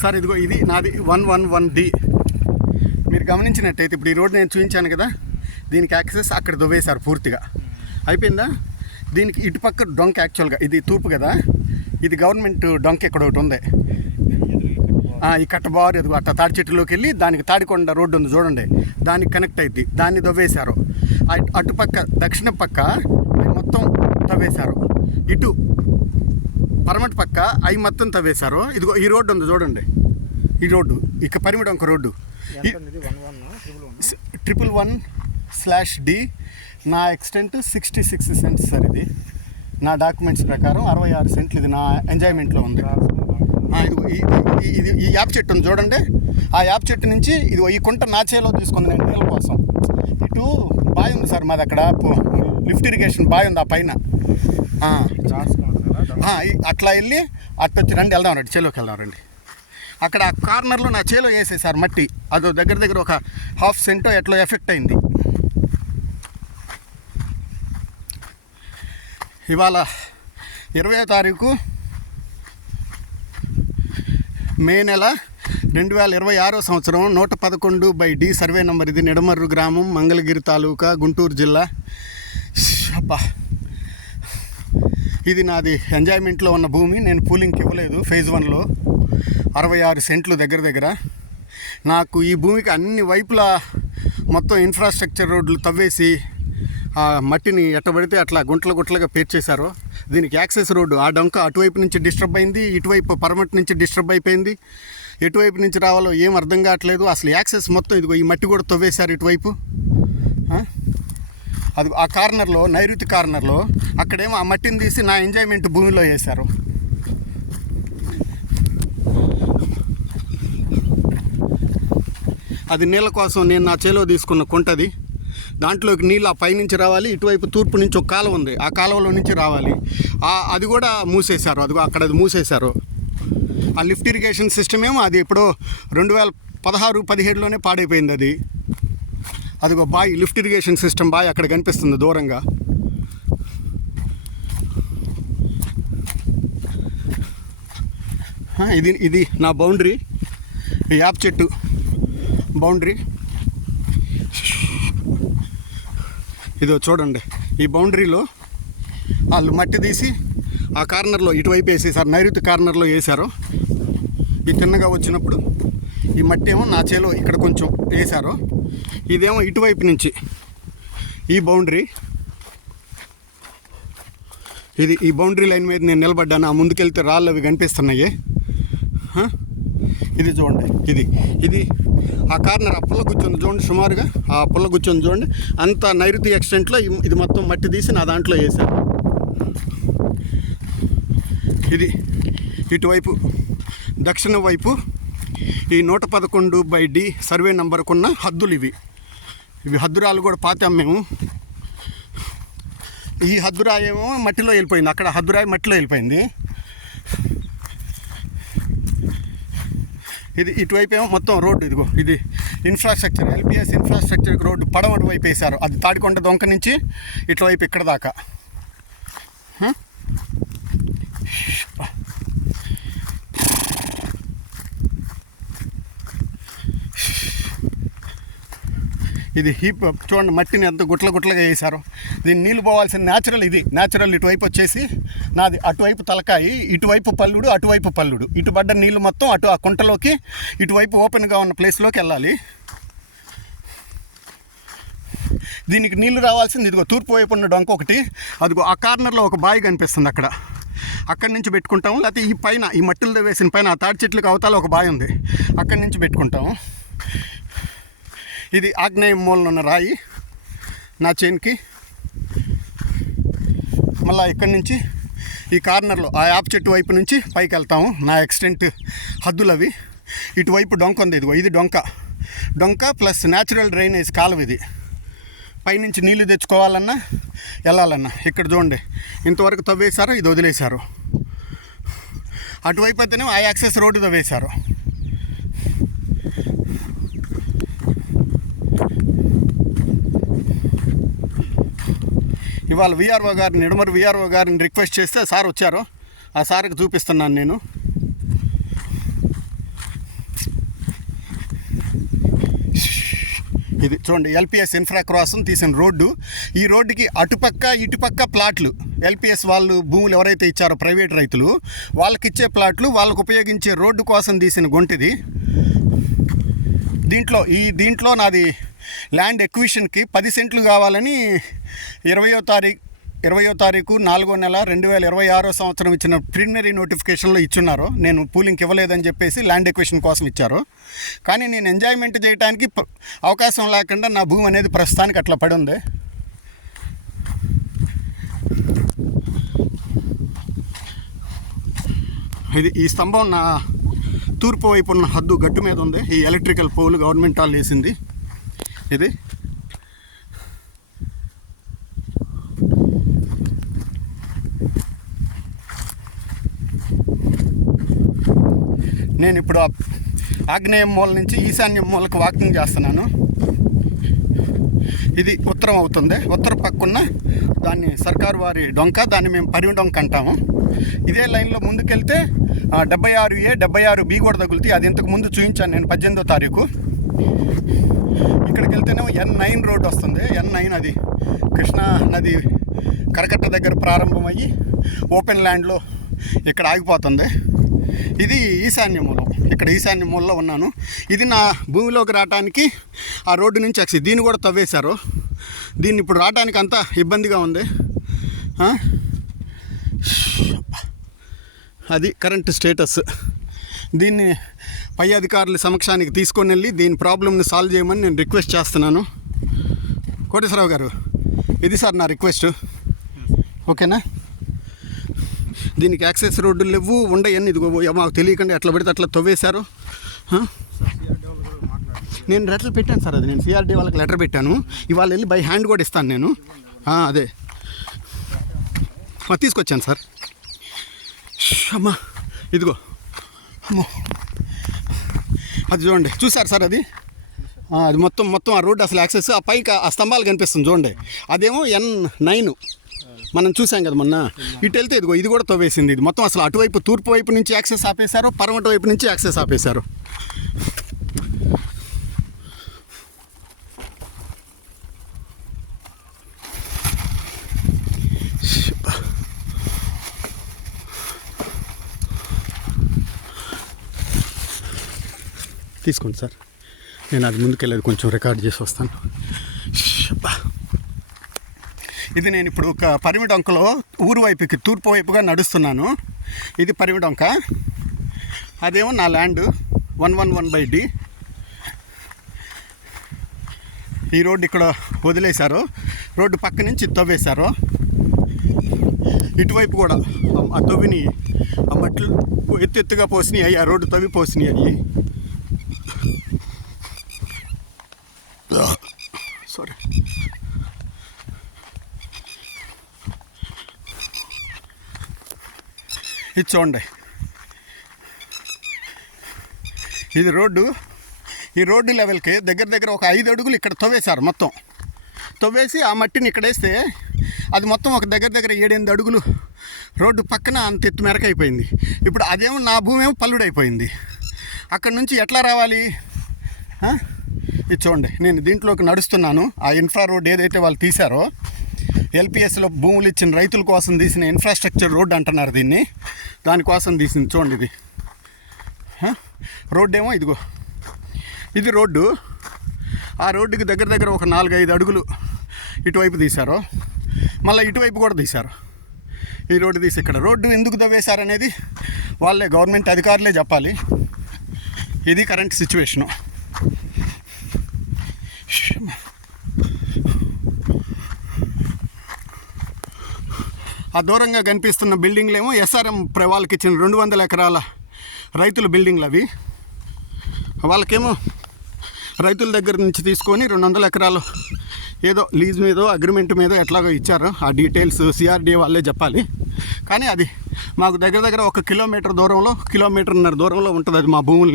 Sir ఇదిగో ఇది నాది 111D. మీరు గమనించినట్టయితే ఇప్పుడు ఈ రోడ్డు నేను చూపించాను కదా, దీనికి యాక్సెస్ అక్కడ దువ్వేశారు పూర్తిగా. అయిపోయిందా? దీనికి ఇటుపక్క డొంక, యాక్చువల్గా ఇది తూర్పు కదా, ఇది గవర్నమెంట్ డొంక ఇక్కడ ఒకటి ఉంది. ఈ కట్టబారు ఎదుగు అట్ట తాడి చెట్టులోకి వెళ్ళి దానికి తాడికొండ రోడ్డు ఉంది చూడండి, దానికి కనెక్ట్ అయింది. దాన్ని దవ్వేశారు. అటుపక్క దక్షిణ పక్క మొత్తం తవ్వేశారు. ఇటు పరమటి పక్క అవి మొత్తం తవ్వేశారు. ఇదిగో ఈ రోడ్డు ఉంది చూడండి, ఈ రోడ్డు ఇక పరిమిడి ఒక రోడ్డు 111/D. నా ఎక్స్టెంట్ 66 సెంట్స్ సార్. ఇది నా డాక్యుమెంట్స్ ప్రకారం 66 సెంట్లు. ఇది నా ఎంజాయ్మెంట్లో ఉంది. ఇది ఈ యాప్ చెట్టు ఉంది చూడండి, ఆ యాప్ చెట్టు నుంచి ఇది ఈ కుంట నా చేలో తీసుకుంది నేను నీళ్ళ కోసం. ఇటు బాయ్ ఉంది సార్ మాది, అక్కడ లిఫ్ట్ ఇరిగేషన్ బాయ్ ఉంది ఆ పైన. అట్లా వెళ్ళి అట్టొచ్చి రండి, వెళ్దాం రండి, చేలోకి వెళ్దాం రండి. అక్కడ ఆ కార్నర్లో నా చేలో వేసేసారు మట్టి, అది దగ్గర ఒక 1/2 సెంటో ఎట్లా ఎఫెక్ట్ అయింది. ఇవాళ 20వ తారీఖు మే నెల 2026 సంవత్సరం. 111/D survey number. ఇది నిడమర్రు గ్రామం, మంగళగిరి తాలూకా, గుంటూరు జిల్లా. అబ్బా, ఇది నాది ఎంజాయ్మెంట్లో ఉన్న భూమి. నేను పూలింగ్కి ఇవ్వలేదు. ఫేజ్ 1లో 66 సెంట్లు దగ్గర. నాకు ఈ భూమికి అన్ని వైపులా మొత్తం ఇన్ఫ్రాస్ట్రక్చర్ రోడ్లు తవ్వేసి ఆ మట్టిని ఎట్టబడితే అట్లా గుంటలుగా పేర్చేశారు. దీనికి యాక్సెస్ రోడ్డు ఆ డొంక అటువైపు నుంచి డిస్టర్బ్ అయింది, ఇటువైపు పరమటి నుంచి డిస్టర్బ్ అయిపోయింది. ఎటువైపు నుంచి రావాలో ఏం అర్థం కావట్లేదు. అసలు యాక్సెస్ మొత్తం ఇదిగో ఈ మట్టి కూడా తవ్వేశారు ఇటువైపు. అది ఆ కార్నర్లో, నైరుతి కార్నర్లో అక్కడేమో ఆ మట్టిని తీసి నా ఎంజాయ్మెంట్ భూమిలో వేశారు. అది నీళ్ళ కోసం నేను నా చేలో తీసుకున్న కుంటది. దాంట్లోకి నీళ్ళు ఆ పైనుంచి రావాలి. ఇటువైపు తూర్పు నుంచి ఒక కాలువ ఉంది, ఆ కాలువలో నుంచి రావాలి. అది కూడా మూసేశారు. అదిగో అక్కడ అది మూసేశారు. ఆ లిఫ్ట్ ఇరిగేషన్ సిస్టమ్ ఏమో అది ఇప్పుడు 2016-17లోనే పాడైపోయింది. అదిగో బాయ్, లిఫ్ట్ ఇరిగేషన్ సిస్టమ్ బాయ్ అక్కడ కనిపిస్తుంది దూరంగా. ఇది నా బౌండరీ, ఈ యాప్ చెట్టు బౌండరీ. ఇదో చూడండి, ఈ బౌండరీలో వాళ్ళు మట్టి తీసి ఆ కార్నర్లో ఇటువైపు వేసేసారు, నైరుతి కార్నర్లో వేశారు. ఈ తిన్నగా వచ్చినప్పుడు ఈ మట్టి ఏమో నా చేలో ఇక్కడ కొంచెం వేశారు. ఇదేమో ఇటువైపు నుంచి ఈ బౌండరీ. ఈ బౌండరీ లైన్ మీద నేను నిలబడ్డాను. ఆ ముందుకెళ్తే రాళ్ళు అవి కనిపిస్తున్నాయి. ఇది చూడండి, ఇది ఆ కార్నర్, ఆ పుల్ల కూర్చొని చూడండి, సుమారుగా ఆ పుల్ల కూర్చొని చూడండి. అంత నైరుతి ఎక్స్టెంట్లో ఇది మొత్తం మట్టి తీసి నా దాంట్లో వేశారు. ఇది ఇటువైపు దక్షిణ వైపు ఈ 111/D సర్వే నెంబర్కున్న హద్దులు ఇవి హద్దురాలు కూడా పాతాం మేము. ఈ హద్దురాయి ఏమో మట్టిలో వెళ్ళిపోయింది, అక్కడ హద్దురాయి మట్టిలో వెళ్ళిపోయింది. ఇది ఇటువైపు ఏమో మొత్తం రోడ్డు. ఇదిగో ఇది ఇన్ఫ్రాస్ట్రక్చర్, LPS ఇన్ఫ్రాస్ట్రక్చర్ రోడ్డు పడమటి వైపు వేశారు. అది తాడికొండ దొంక నుంచి ఇటువైపు ఇక్కడ దాకా. ఇది హీప్ చూడండి, మట్టిని ఎంత గుట్లగా వేశారు. దీన్ని నీళ్ళు పోవాల్సిన న్యాచురల్ ఇటువైపు వచ్చేసి నాది అటువైపు తలకాయి, ఇటువైపు పల్లుడు, అటువైపు పల్లుడు. ఇటు పడ్డ నీళ్ళు మొత్తం అటు ఆ కుంటలోకి ఇటువైపు ఓపెన్గా ఉన్న ప్లేస్లోకి వెళ్ళాలి. దీనికి నీళ్లు రావాల్సింది ఇదిగో తూర్పు వైపు ఉన్న డొంక ఒకటి, అదిగో ఆ కార్నర్లో ఒక బావి కనిపిస్తుంది, అక్కడి నుంచి పెట్టుకుంటాము. లేకపోతే ఈ పైన ఈ మట్టిలతో వేసిన పైన ఆ తాడి చెట్లకు అవతల ఒక బావి ఉంది, అక్కడి నుంచి పెట్టుకుంటాము. ఇది ఆగ్నేయ మూలన ఉన్న రాయి నా చేన్కి. మళ్ళీ ఇక్కడి నుంచి ఈ కార్నర్లో ఆ యాప్ చెట్టు వైపు నుంచి పైకి వెళ్తాము. నా ఎక్స్టెంట్ హద్దులు అవి. ఇటువైపు డొంక ఉంది, ఇదిగో ఇది డొంక ప్లస్ న్యాచురల్ డ్రైనేజ్ కాలువ. ఇది పైనుంచి నీళ్లు తెచ్చుకోవాలన్నా వెళ్ళాలన్నా ఇక్కడ చూడండి, ఇంతవరకు తవ్వేశారు, ఇది వదిలేశారు. అటువైపు అయితేనే ఆ యాక్సెస్ రోడ్డు తవ్వేశారు. ఇవాళ విఆర్ఓ గారిని, నిడమరు విఆర్ఓ గారిని రిక్వెస్ట్ చేస్తే సార్ వచ్చారు. ఆ సార్కి చూపిస్తున్నాను నేను. ఇది చూడండి, ఎల్పిఎస్ ఇన్ఫ్రా క్రాస్ని తీసిన రోడ్డు. ఈ రోడ్డుకి అటుపక్క ఇటుపక్క ప్లాట్లు, ఎల్పిఎస్ వాళ్ళు భూములు ఎవరైతే ఇచ్చారో ప్రైవేట్ రైతులు వాళ్ళకి ఇచ్చే ప్లాట్లు, వాళ్ళకు ఉపయోగించే రోడ్డు కోసం తీసిన గుంటిది. దీంట్లో నాది ల్యాండ్ ఎక్విషన్కి 10 సెంట్లు కావాలని 20వ తారీఖు 4వ నెల 2026 సంవత్సరం ఇచ్చిన ప్రిలిమినరీ నోటిఫికేషన్లో ఇచ్చున్నారు. నేను పూలింగ్కి ఇవ్వలేదని చెప్పేసి ల్యాండ్ ఎక్విషన్ కోసం ఇచ్చారు. కానీ నేను ఎంజాయ్మెంట్ చేయడానికి అవకాశం లేకుండా నా భూమి అనేది ప్రస్తుతానికి అట్లా పడి ఉంది. ఈ స్తంభం నా తూర్పు వైపు ఉన్న హద్దు గట్టు మీద ఉంది. ఈ ఎలక్ట్రికల్ పోల్ గవర్నమెంట్ వాళ్ళు వేసింది. ఇది నేను ఇప్పుడు ఆగ్నేయం మూల నుంచి ఈశాన్యం మూలకు వాకింగ్ చేస్తున్నాను. ఇది ఉత్తరం అవుతుంది. ఉత్తర పక్కన దాన్ని సర్కారు వారి డొంక, దాన్ని మేము పరిమి డొంక అంటాము. ఇదే లైన్లో ముందుకెళ్తే 76A 76B కూడా తగులుతాయి. అది ఇంతకు ముందు చూపించాను నేను 18వ తారీఖు. ఇక్కడికి వెళ్తేనేమో N9 రోడ్డు వస్తుంది. N9 అది కృష్ణా నది కరకట్ట దగ్గర ప్రారంభమయ్యి ఓపెన్ ల్యాండ్లో ఇక్కడ ఆగిపోతుంది. ఇది ఈశాన్య మూలం. ఇక్కడ ఈశాన్య మూలలో ఉన్నాను. ఇది నా భూమిలోకి రావడానికి ఆ రోడ్డు నుంచి యాక్సి దీన్ని కూడా తవ్వేశారు. దీన్ని ఇప్పుడు రావడానికి అంతా ఇబ్బందిగా ఉంది. అది కరెంట్ స్టేటస్. దీన్ని పై అధికారుల సమక్షానికి తీసుకొని వెళ్ళి దీని ప్రాబ్లమ్ని సాల్వ్ చేయమని నేను రిక్వెస్ట్ చేస్తున్నాను. కోటేశ్వరరావు గారు, ఇది సార్ నా రిక్వెస్ట్. ఓకేనా? దీనికి యాక్సెస్ రోడ్డులు లేవు, ఉండయని ఇదిగో మాకు తెలియకుండా ఎట్లా పడితే అట్లా తవ్వేశారు. నేను లెటర్ పెట్టాను సార్, అది నేను సిఆర్డీ వాళ్ళకి లెటర్ పెట్టాను. ఇవాళ వెళ్ళి బై హ్యాండ్ కూడా ఇస్తాను నేను. అదే తీసుకొచ్చాను సార్. అమ్మా ఇదిగో, అమ్మో అది చూడండి, చూసారు సార్ అది మొత్తం ఆ రోడ్డు అసలు యాక్సెస్ ఆ పైకి ఆ స్తంభాలు కనిపిస్తుంది చూడండి. అదేమో N9 మనం చూసాం కదా మొన్న. ఇటు వెళ్తే ఇదిగో ఇది కూడా తవ్వేసింది. ఇది మొత్తం అసలు అటువైపు తూర్పు వైపు నుంచి యాక్సెస్ ఆపేశారు, పరమటి వైపు నుంచి యాక్సెస్ ఆపేశారు. తీసుకోండి సార్, నేను అది ముందుకెళ్ళేది కొంచెం రికార్డ్ చేసి వస్తాను. ఇది నేను ఇప్పుడు ఒక పరిమి డొంకలో ఊరు వైపుకి తూర్పు వైపుగా నడుస్తున్నాను. ఇది పరిమి డొంక, అదేమో నా ల్యాండ్ 111/D. ఈ రోడ్డు ఇక్కడ వదిలేశారు, రోడ్డు పక్క నుంచి తవ్వేశారు. ఇటువైపు కూడా ఆ తవ్విని ఆ మట్లు ఎత్తుగా పోసినాయి, ఆ రోడ్డు తవ్వి పోసినాయి అవి. సారీ, ఇది చూడండి, ఇది రోడ్డు. ఈ రోడ్డు లెవెల్కి దగ్గర ఒక 5 అడుగులు ఇక్కడ తవ్వేశారు. మొత్తం తవ్వేసి ఆ మట్టిని ఇక్కడ వేస్తే అది మొత్తం ఒక దగ్గర 7-8 అడుగులు రోడ్డు పక్కన అంత ఎత్తు మెరకైపోయింది. ఇప్పుడు అదేమో నా భూమి ఏమో పల్లుడైపోయింది. అక్కడ నుంచి ఎట్లా రావాలి? ఇది చూడండి, నేను దీంట్లోకి నడుస్తున్నాను. ఆ ఇన్ఫ్రా రోడ్ ఏదైతే వాళ్ళు తీశారో, ఎల్పిఎస్లో భూములు ఇచ్చిన రైతుల కోసం తీసిన ఇన్ఫ్రాస్ట్రక్చర్ రోడ్డు అంటున్నారు దీన్ని, దానికోసం తీసింది. చూడండి, ఇది రోడ్డు ఏమో ఇదిగో, ఇది రోడ్డు. ఆ రోడ్డుకి దగ్గర ఒక 4-5 అడుగులు ఇటువైపు తీశారు, మళ్ళీ ఇటువైపు కూడా తీశారు. ఈ రోడ్డు తీసి ఇక్కడ రోడ్డు ఎందుకు తవ్వేశారనేది వాళ్ళే, గవర్నమెంట్ అధికారులే చెప్పాలి. ఇది కరెంట్ సిచ్యువేషను. ఆ దూరంగా కనిపిస్తున్న బిల్డింగ్లు ఏమో ఎస్ఆర్ఎం వాళ్ళకి ఇచ్చిన 200 ఎకరాల రైతుల బిల్డింగ్లు అవి. వాళ్ళకేమో రైతుల దగ్గర నుంచి తీసుకొని 200 ఎకరాలు ఏదో లీజ్ మీదో అగ్రిమెంట్ మీదో ఎట్లాగో ఇచ్చారు. ఆ డీటెయిల్స్ సిఆర్డీ వాళ్ళే చెప్పాలి. కానీ అది మాకు దగ్గర 1 కిలోమీటర్ దూరంలో, 1.5 కిలోమీటర్ దూరంలో ఉంటుంది అది మా భూములు.